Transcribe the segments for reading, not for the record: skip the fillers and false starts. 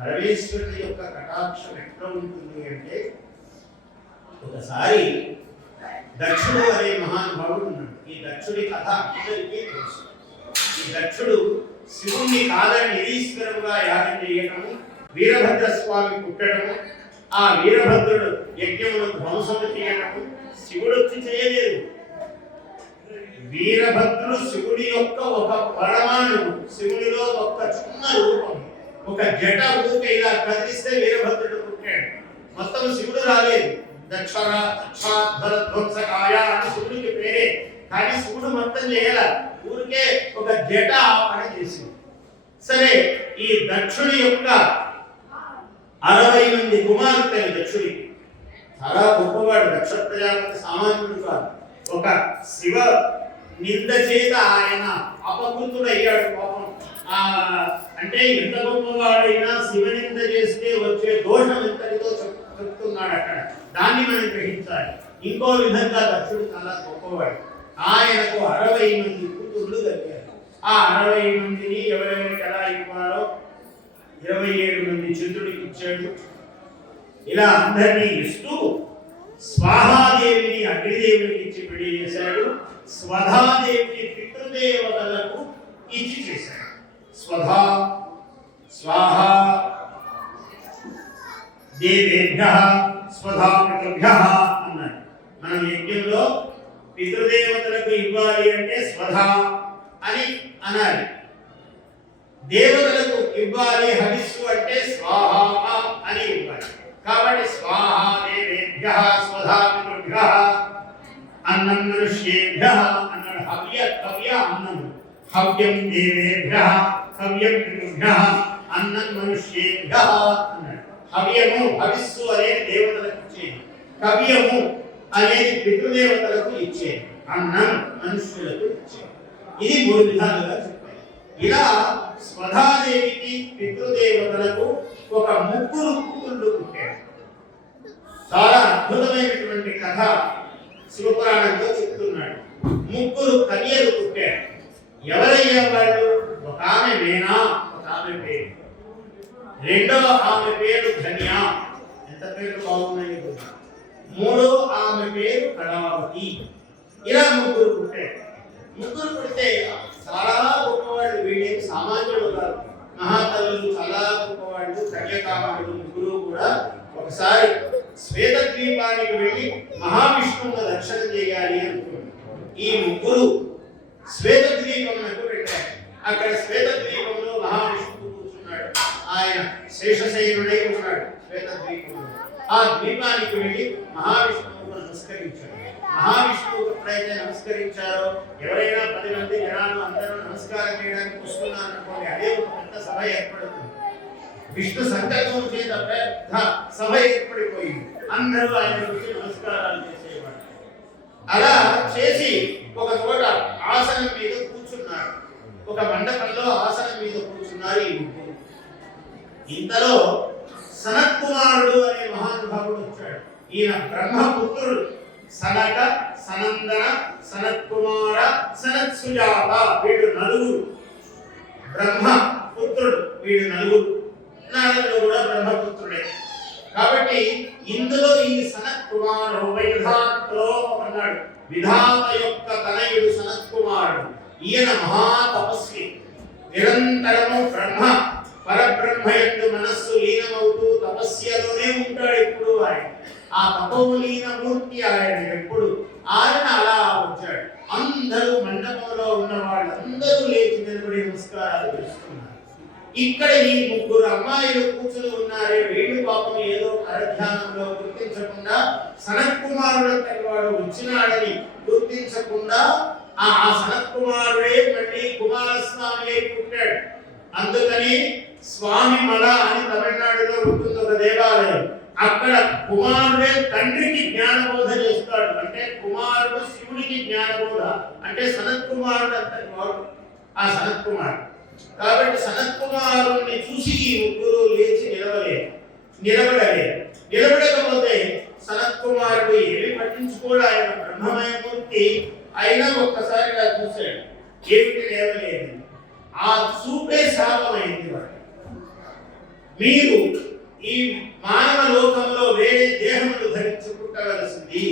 పరమేశ్వరుని యొక్క కటాక్షం ఎట్లా ఉంటుంది అంటే, ఒకసారి దక్షుడు అనే మహానుభావుడు ఉన్నాడు. ఈ దక్షుడి కథ అందరికీ తెలుసు. ఈ దక్షుడు శివుణ్ణి కాదని నిరీశ్వరముగా యాగం చేయటము, వీరభద్ర స్వామి పుట్టడము, ఆ వీరభద్రుడు యజ్ఞమును ధ్వంసము చేయటము శివుడు వచ్చి చేయలేదు. వీరభద్రుడు శివుడి యొక్క ఒక పరమాణువు, శివుడిలో ఒక చిన్న రూపం, ఒక జట ఊక ఇలా కదిలిస్తే వీరభద్రుడు పుట్టాడు. మొత్తం శివుడు రాలేదు. ధ్వంసకాయ అని శివుడికి పేరే, కానీ శివుడు మొత్తం చేయాల, ఊరికే ఒక జట పని చేసింది. సరే, ఈ దక్షుడి యొక్క 60 మంది కుమార్తెలు దక్షుడికి. చాలా గొప్పవాడు దక్ష ప్రజాపతి, సామాన్యుడు కాదు. ఒక శివ నింద చేత ఆయన అపకృతుడయ్యాడు పాపం. అంటే ఎంత గొప్పవాడైనా శివనింద చేస్తే వచ్చే దోషం ఎంతటితో చెప్తున్నాడు అక్కడ. దాన్ని మనం గ్రహించాలి. ఇంకో విధంగా దక్షుడు చాలా గొప్పవాడు. ఆయనకు 60 మంది కూతుళ్ళు కలిగారు. ఆ 60 మందిని ఎవరెవరికి ఎలా ఇవ్వాలో 27 మంది చంద్రుడికి ఇచ్చాడు. ఇలా అందరినీ ఇస్తూ స్వాహాదేవిని అగ్నిదేవునికి ఇచ్చి పెళ్లి చేశాడు. స్వధాదేవిని పితృదేవతలకు ఇచ్చి చేశాడు. స్వధా స్వాహా దేవేభ్యః స్వధా పితృభ్యః అన్నాడు. మనం యజ్ఞంలో పితృదేవతలకు ఇవ్వాలి అంటే స్వధా అని అనాలి. దేవతలకు ఇవ్వాలి హవిస్సు అంటే స్వాహా అని ఇవ్వాలి. కాబట్టి స్వాహా దేవేభ్యః స్వధా పితృభ్యః అన్నం మనుష్యేభ్యః అన్నాడు. హవ్య అన్నం, హవ్యం దేవేభ్యః హవ్యం పితృభ్యః అన్నం మనుష్యేభ్యః అన్నాడు. హవ్యము హవిస్సు అనేది దేవతలకు ఇచ్చేది, కవ్యము అనేది పితృదేవతలకు ఇచ్చేది, అన్నం మనుష్యులకు ఇచ్చేది. ఇది 3 విధాలుగా చెప్పారు. ఇలా స్వధాదేవికి పితృదేవతలకు ఒక 3 కూతుళ్ళు పుట్టారు. చాలా అద్భుతమైనటువంటి కథ శివపురాణంలో చెప్తున్నాడు. 3 కన్యలు పుట్టారు. ఎవరయ్యా వాళ్ళు? ఒక ఆమె మేనా, ఒక ఆమె పేరు, రెండో ఆమె పేరు ధన్య. ఎంత పేరు బాగున్నాయి. మూడో ఆమె పేరు కళావతి. ఇలా 3 పుట్టారు. 3 పుడితే చాలా గొప్పవాళ్ళు. వీళ్ళేమి సామాన్యులు కాదు, మహాతల్లులు, చాలా గొప్పవాళ్ళు. కన్యకామాలు 3 కూడా ఒకసారి శ్వేతద్వీపానికి వెళ్ళి మహావిష్ణువును దర్శనం చేయాలి అనుకున్నారు. ఈ 3 శ్వేతద్వీపంకు వెళ్ళారు. అక్కడ శ్వేతద్వీపంలో మహావిష్ణువు కూర్చున్నాడు. ఆయన శేషశయనుడై ఉన్నాడు శ్వేతద్వీపంలో. ఆ ద్వీపానికి వెళ్ళి మహావిష్ణువుకు నమస్కరించారు. మహావిష్ణువుకు ఎప్పుడైతే నమస్కరించారో, ఎవరైనా 10 మంది జనాలు అందరూ నమస్కారం చేయడానికి వస్తున్నారు అనుకోండి, అదే ఒక పెద్ద సభ ఏర్పడుతుంది. విష్ణు సంకల్పం చేత పెద్ద సభ ఏర్పడిపోయింది. అందరూ ఆయన గురించి నమస్కారాలు చేసేవాడు. అలా చేసి ఒక చోట ఆసనం మీద కూర్చున్నారు. ఒక మండపంలో ఆసనం మీద కూర్చున్నారు ఈ 3. ఇంతలో సనత్కుమారుడు అనే మహానుభావుడు వచ్చాడు. ఈయన బ్రహ్మపుత్రుడు. సనక, సనందన, సనత్కుమార, సనత్సుజాత, వీడు 4 బ్రహ్మపుత్రుడు. వీడు 4 నారదుడు కూడా బ్రహ్మపుత్రుడే. కాబట్టి ఇందులో ఈ సనత్కుమారుడు విధాత్రో అన్నాడు. విధాత యొక్క తనయుడు సనత్కుమారుడు. ఈయన మహా తపస్వి. నిరంతరము బ్రహ్మ పరబ్రహ్మయందు మనస్సు లీనమవుతూ తపస్యలోనే ఉంటాడు ఎప్పుడు. ఆయన ఆ తపోలీన మూర్తి ఆయన ఎప్పుడు. ఆయన అలా వచ్చాడు. అందరూ మండపంలో ఉన్న వాళ్ళందరూ లేచి నిలబడి నమస్కారాలు చేస్తున్నారు. ఇక్కడ ఈ 3 అమ్మాయిలు కూర్చుని ఉన్నారే, వీళ్ళు పాపం ఏదో పరధ్యానంలో గుర్తించకుండా, సనత్కుమారుడు వాడు వచ్చినాడని గుర్తించకుండా ఆ సనత్కుమారుడే మళ్ళీ కుమారస్వామి పుట్టాడు. అందుకని స్వామి మల అని తమిళనాడులో ఉంటుంది ఒక దేవాలయం. అక్కడ కుమారుడే తండ్రికి జ్ఞానబోధ చేస్తాడు. అంటే కుమారుడు శివుడికి జ్ఞానబోధ, అంటే సనత్కుమారుడు అంతటి వాడు ఆ సనత్కుమారుడు. కాబట్టి సనత్కుమారుణ్ణి చూసి ఈ 3 లేచి నిలబడకపోతే సనత్కుమారుడు ఏమి పట్టించుకోడు. ఆయన బ్రహ్మమయ మూర్తి అయినా ఒక్కసారి ఇలా చూశాడు, ఏమిటి లేవలేదు. ఆ చూపే శాపమైంది వాడు. మీరు ఈ మానవ లోకంలో వేరే దేహములు ధరించి పుట్టవలసింది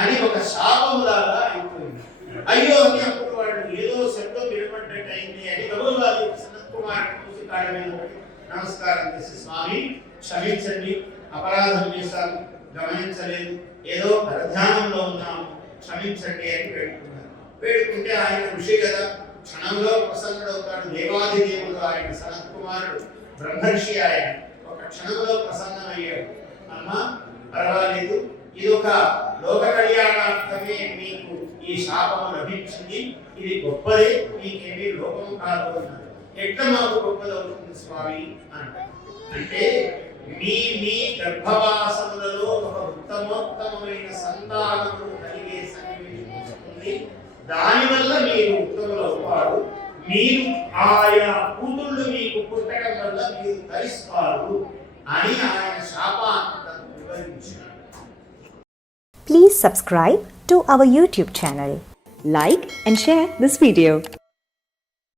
అని ఒక శాపములాగా అయిపోయింది. అయ్యో అని అప్పుడు వాడు ఏదో శబ్దం వినపడ్డట్టు అయింది అని గౌరవాలు సనత్ కుమార్ చూసి కాళ్ళ మీద పడి నమస్కారం చేసి, స్వామి క్షమించండి, అపరాధం చేశాను, గమనించలేదు, ఏదో పరధ్యానంలో ఉన్నాము, క్షమించండి అని వేడుకున్నారు. వేడుకుంటే ఆయన ఋషి కదా, క్షణంలో ప్రసన్నుడవుతాడు. దేవాది దేవుడు ఆయన, సనత్ కుమారుడు బ్రహ్మర్షి ఆయన, ఒక క్షణంలో ప్రసన్నమయ్యాడు. అమ్మా పర్వాలేదు, ఇది ఒక లోక కళ్యాణార్థమే మీకు ఈ శాపము లభించింది, ఇది గొప్పదే, మీకేమీ లోకం కాదు అన్నారు. ఎట్లా మాకు గొప్పదవుతుంది స్వామి అంటే, మీ మీ గర్భవాసములలో ఒక ఉత్తమోత్తమైన సంతానము కలిగే సన్నివేశం వస్తుంది. దానివల్ల మీరు ఉత్తములవుతారు. మీరు ఆయా కూతుళ్ళు మీకు పుట్టడం వల్ల మీరు తరిస్తారు అని ఆయన శాపాన్ని వివరించారు. Please subscribe to our YouTube channel. Like and share this video.